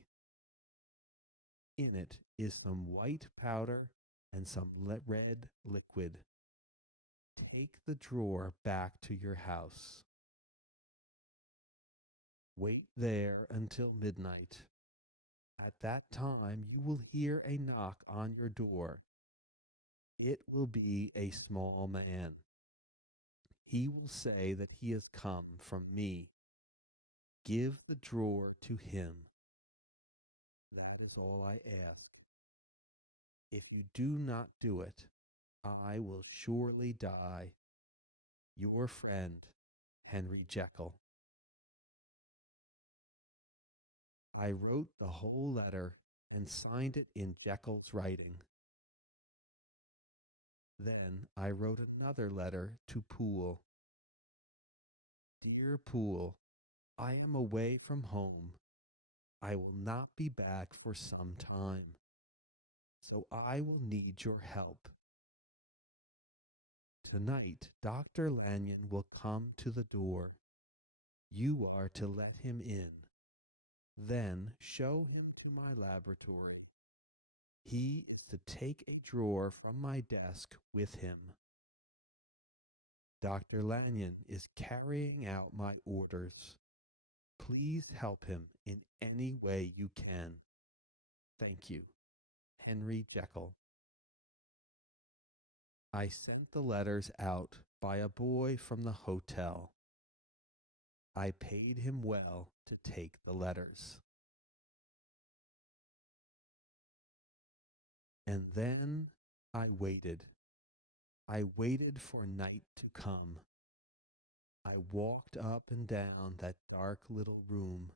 In it is some white powder and some red liquid. Take the drawer back to your house. Wait there until midnight. At that time you will hear a knock on your door. It will be a small man. He will say that he has come from me. Give the drawer to him. That is all I ask. If you do not do it, I will surely die. Your friend, Henry Jekyll. I wrote the whole letter and signed it in Jekyll's writing. Then I wrote another letter to Poole. Dear Poole, I am away from home. I will not be back for some time, so I will need your help. Tonight, Dr. Lanyon will come to the door. You are to let him in. Then show him to my laboratory. He is to take a drawer from my desk with him. Dr. Lanyon is carrying out my orders. Please help him in any way you can. Thank you. Henry Jekyll. I sent the letters out by a boy from the hotel. I paid him well to take the letters. And then I waited. I waited for night to come. I walked up and down that dark little room.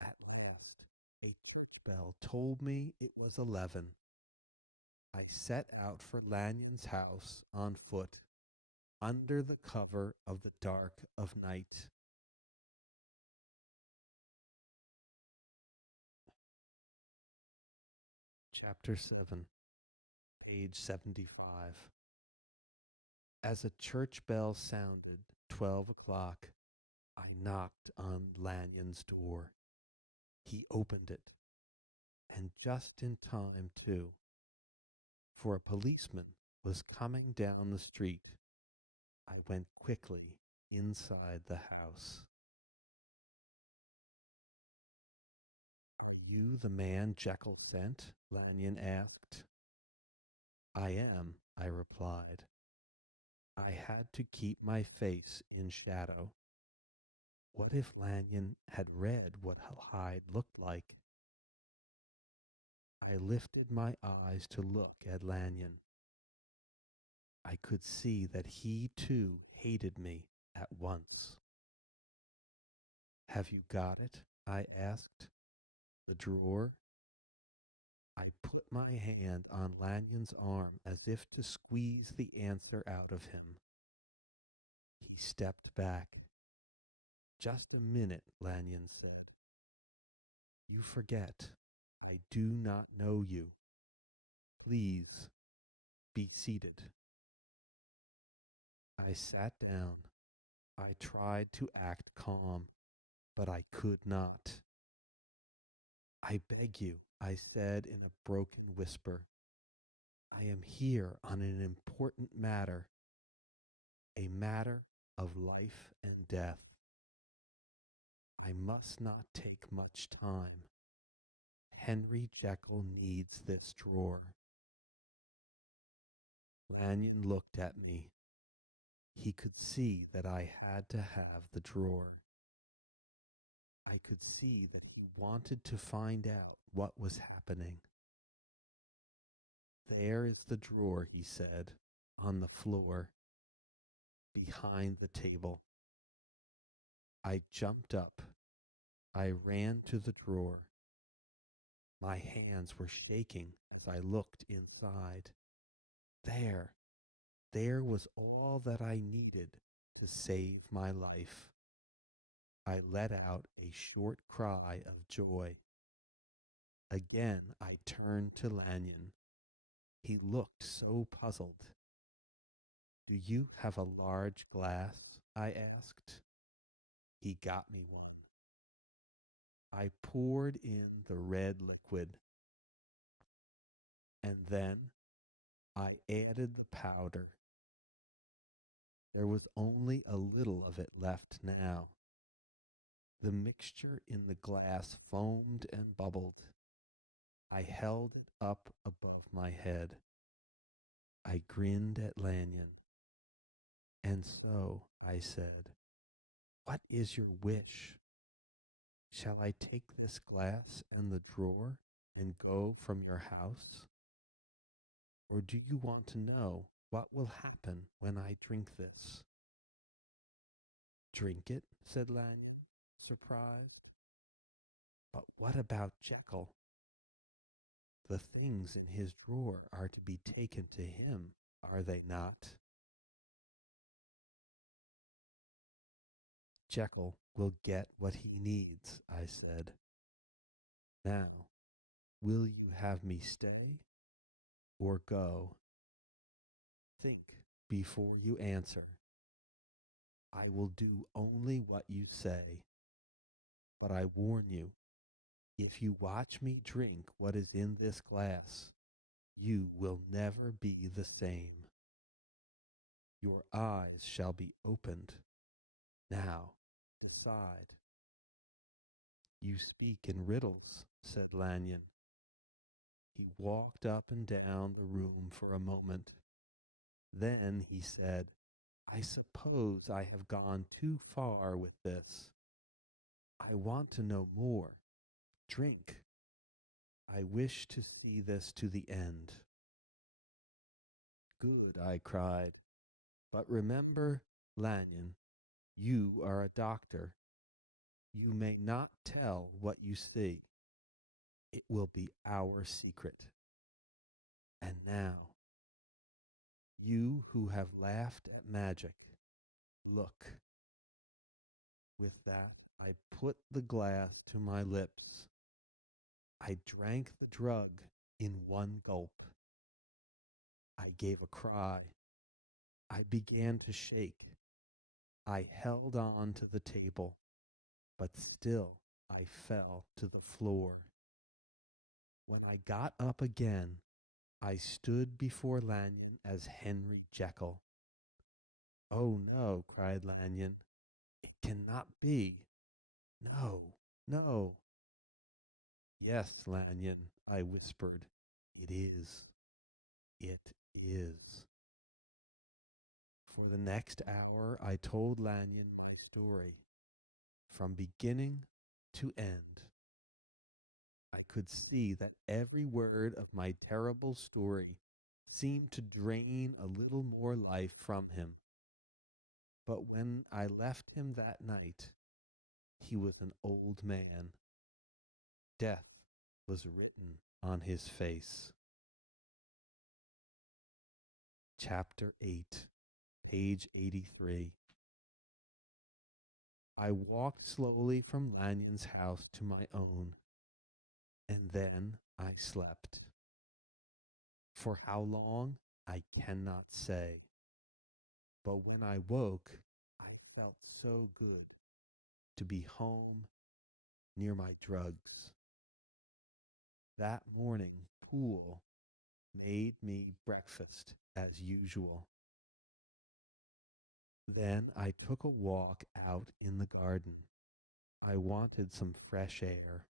At last, a church bell told me it was 11. I set out for Lanyon's house on foot, under the cover of the dark of night. Chapter 7, page 75. As a church bell sounded 12 o'clock, I knocked on Lanyon's door. He opened it, and just in time, too, for a policeman was coming down the street. I went quickly inside the house. Are you the man Jekyll sent? Lanyon asked. I am, I replied. I had to keep my face in shadow. What if Lanyon had read what Hyde looked like? I lifted my eyes to look at Lanyon. I could see that he too hated me at once. Have you got it? I asked. The drawer? I put my hand on Lanyon's arm as if to squeeze the answer out of him. He stepped back. Just a minute, Lanyon said. You forget. I do not know you. Please be seated. I sat down. I tried to act calm, but I could not. I beg you, I said in a broken whisper. I am here on an important matter, a matter of life and death. I must not take much time. Henry Jekyll needs this drawer. Lanyon looked at me. He could see that I had to have the drawer. I could see that he wanted to find out what was happening. There is the drawer, he said, on the floor, behind the table. I jumped up. I ran to the drawer. My hands were shaking as I looked inside. There was all that I needed to save my life. I let out a short cry of joy. Again I turned to Lanyon. He looked so puzzled. Do you have a large glass? I asked. He got me one. I poured in the red liquid, and then I added the powder. There was only a little of it left now. The mixture in the glass foamed and bubbled. I held it up above my head. I grinned at Lanyon. And so, I said, what is your wish? Shall I take this glass and the drawer and go from your house? Or do you want to know what will happen when I drink this? Drink it, said Lanyon, surprised. But what about Jekyll? The things in his drawer are to be taken to him, are they not? Jekyll will get what he needs, I said. Now, will you have me stay or go? Think before you answer. I will do only what you say, but I warn you, if you watch me drink what is in this glass, you will never be the same. Your eyes shall be opened. Now, decide. You speak in riddles, said Lanyon. He walked up and down the room for a moment. Then he said, I suppose I have gone too far with this. I want to know more. Drink. I wish to see this to the end. Good, I cried. But remember, Lanyon, you are a doctor. You may not tell what you see. It will be our secret. And now, you who have laughed at magic, look. With that, I put the glass to my lips. I drank the drug in one gulp. I gave a cry. I began to shake. I held on to the table, but still I fell to the floor. When I got up again, I stood before Lanyon as Henry Jekyll. Oh no, cried Lanyon. It cannot be. No, no. Yes, Lanyon, I whispered. It is. It is. For the next hour, I told Lanyon my story, from beginning to end. I could see that every word of my terrible story seemed to drain a little more life from him. But when I left him that night, he was an old man. Death was written on his face. Chapter 8, page 83. I walked slowly from Lanyon's house to my own, and then I slept. For how long, I cannot say. But when I woke, I felt so good to be home near my drugs. That morning, Poole made me breakfast as usual. Then I took a walk out in the garden. I wanted some fresh air.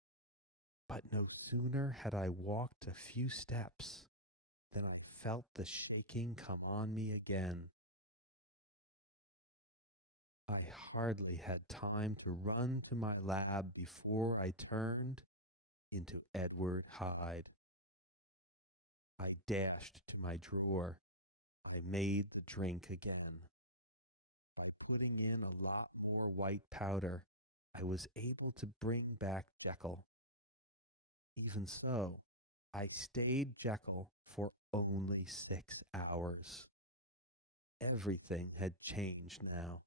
But no sooner had I walked a few steps than I felt the shaking come on me again. I hardly had time to run to my lab before I turned into Edward Hyde. I dashed to my drawer. I made the drink again. By putting in a lot more white powder, I was able to bring back Jekyll. Even so, I stayed Jekyll for only 6 hours. Everything had changed now.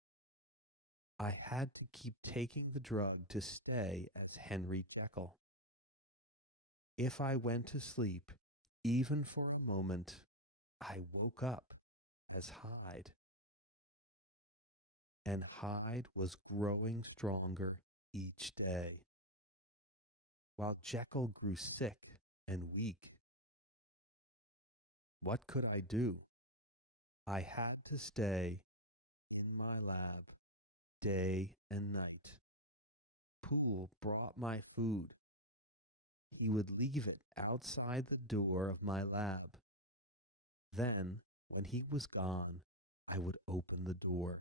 I had to keep taking the drug to stay as Henry Jekyll. If I went to sleep, even for a moment, I woke up as Hyde. And Hyde was growing stronger each day, while Jekyll grew sick and weak. What could I do? I had to stay in my lab day and night. Poole brought my food. He would leave it outside the door of my lab. Then, when he was gone, I would open the door.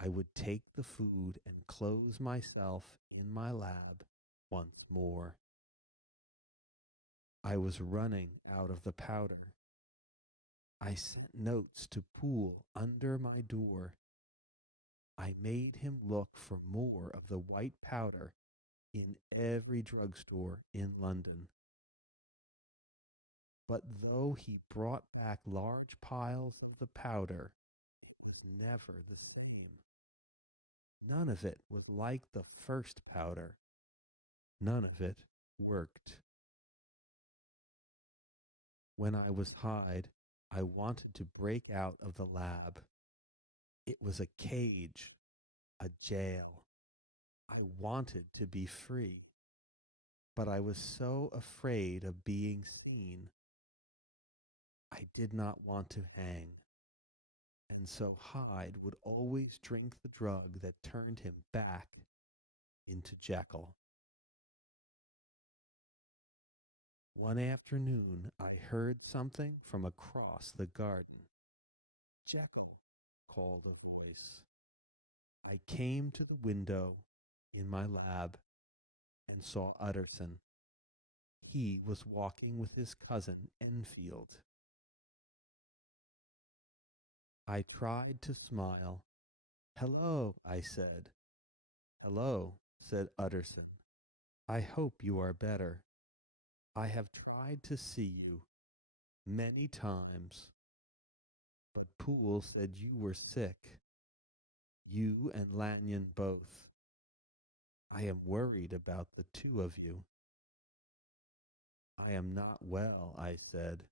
I would take the food and close myself in my lab once more. I was running out of the powder. I sent notes to Poole under my door. I made him look for more of the white powder in every drugstore in London. But though he brought back large piles of the powder, it was never the same. None of it was like the first powder. None of it worked. When I was Hyde, I wanted to break out of the lab. It was a cage, a jail. I wanted to be free, but I was so afraid of being seen. I did not want to hang, and so Hyde would always drink the drug that turned him back into Jekyll. One afternoon, I heard something from across the garden. Jekyll, called a voice. I came to the window in my lab and saw Utterson. He was walking with his cousin Enfield. I tried to smile. Hello, I said. Hello, said Utterson. I hope you are better. I have tried to see you many times, but Poole said you were sick. You and Lanyon both. I am worried about the two of you. I am not well, I said.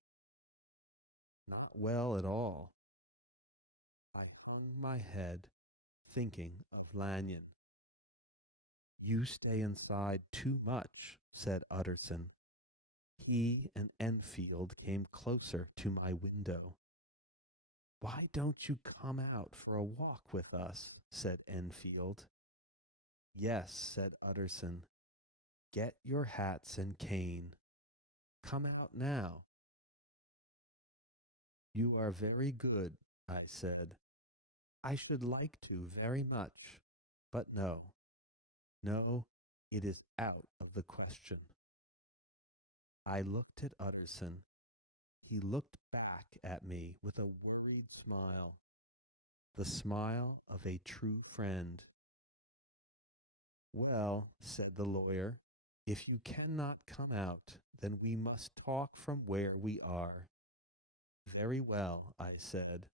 Not well at all. I hung my head, thinking of Lanyon. You stay inside too much, said Utterson. He and Enfield came closer to my window. Why don't you come out for a walk with us? Said Enfield. Yes, said Utterson. Get your hats and cane. Come out now. You are very good, I said. I should like to very much, but no. No, it is out of the question. I looked at Utterson. He looked back at me with a worried smile, the smile of a true friend. Well, said the lawyer, if you cannot come out, then we must talk from where we are. Very well, I said.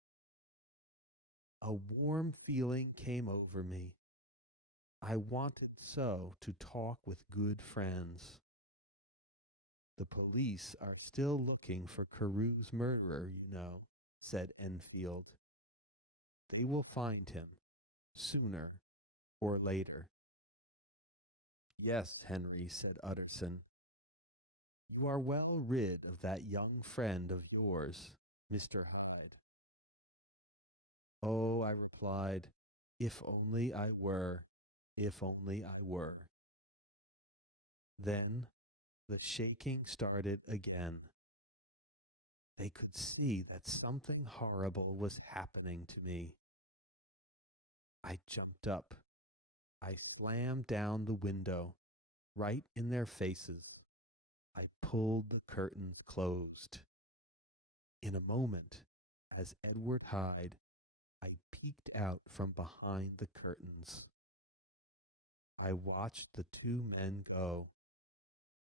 A warm feeling came over me. I wanted so to talk with good friends. The police are still looking for Carew's murderer, you know, said Enfield. They will find him, sooner or later. Yes, Henry, said Utterson. You are well rid of that young friend of yours, Mr. Hyde. Oh, I replied, if only I were, if only I were. Then the shaking started again. They could see that something horrible was happening to me. I jumped up. I slammed down the window, right in their faces. I pulled the curtains closed. In a moment, as Edward Hyde, I peeked out from behind the curtains. I watched the two men go.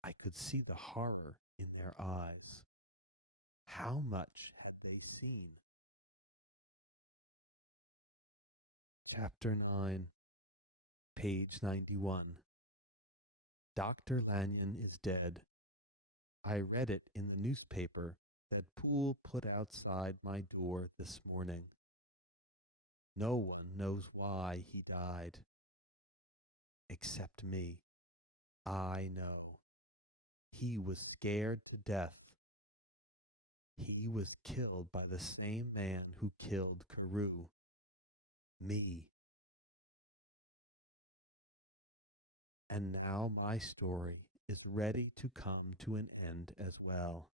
I could see the horror in their eyes. How much had they seen? Chapter 9, page 91. Dr. Lanyon is dead. I read it in the newspaper that Poole put outside my door this morning. No one knows why he died. Except me. I know. He was scared to death. He was killed by the same man who killed Carew. Me. And now my story is ready to come to an end as well.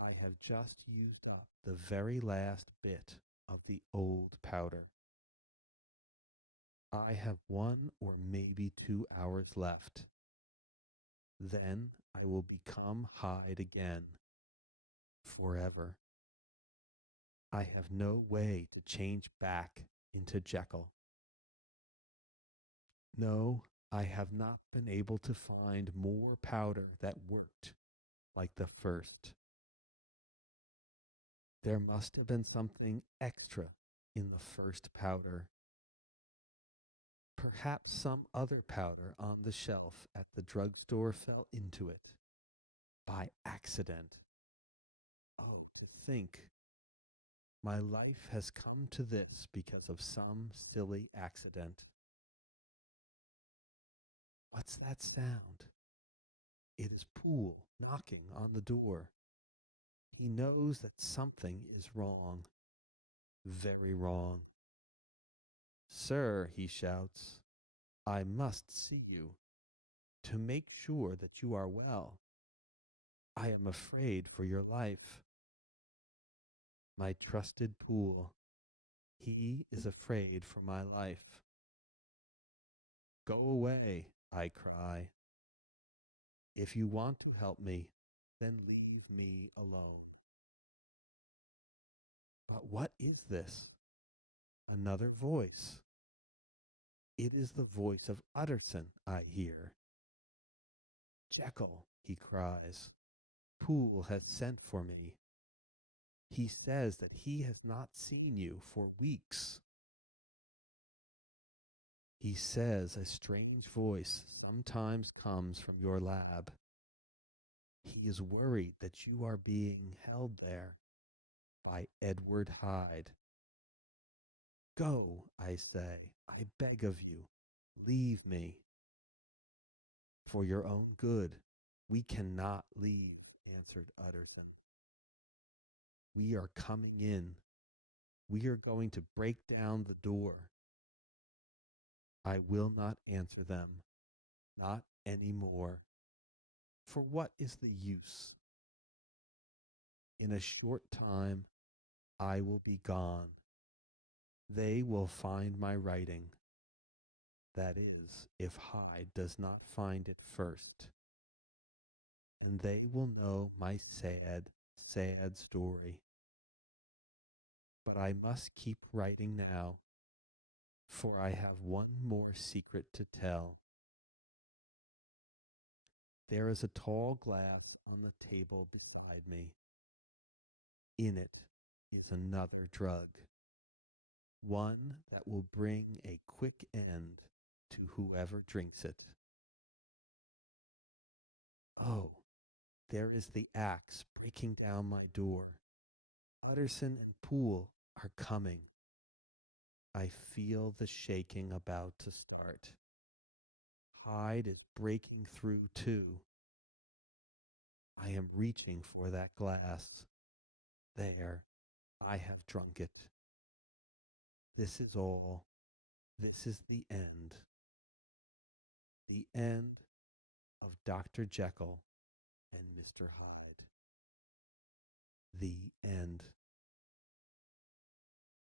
I have just used up the very last bit of the old powder. I have 1 or maybe 2 hours left. Then I will become Hyde again, forever. I have no way to change back into Jekyll. No, I have not been able to find more powder that worked like the first. There must have been something extra in the first powder. Perhaps some other powder on the shelf at the drugstore fell into it by accident. Oh, to think, my life has come to this because of some silly accident. What's that sound? It is Poole knocking on the door. He knows that something is wrong, very wrong. Sir, he shouts, I must see you, to make sure that you are well. I am afraid for your life. My trusted Poole, he is afraid for my life. Go away, I cry. If you want to help me, then leave me alone. But what is this? Another voice. It is the voice of Utterson I hear. Jekyll, he cries, Poole has sent for me. He says that he has not seen you for weeks. He says a strange voice sometimes comes from your lab. He is worried that you are being held there by Edward Hyde. Go, I say, I beg of you, leave me. For your own good, we cannot leave, answered Utterson. We are coming in. We are going to break down the door. I will not answer them, not any more. For what is the use? In a short time, I will be gone. They will find my writing. That is, if Hyde does not find it first. And they will know my sad, sad story. But I must keep writing now, for I have one more secret to tell. There is a tall glass on the table beside me. In it is another drug, one that will bring a quick end to whoever drinks it. Oh, there is the axe breaking down my door. Utterson and Poole are coming. I feel the shaking about to start. Hyde is breaking through too. I am reaching for that glass. There, I have drunk it. This is all. This is the end. The end of Dr. Jekyll and Mr. Hyde. The end.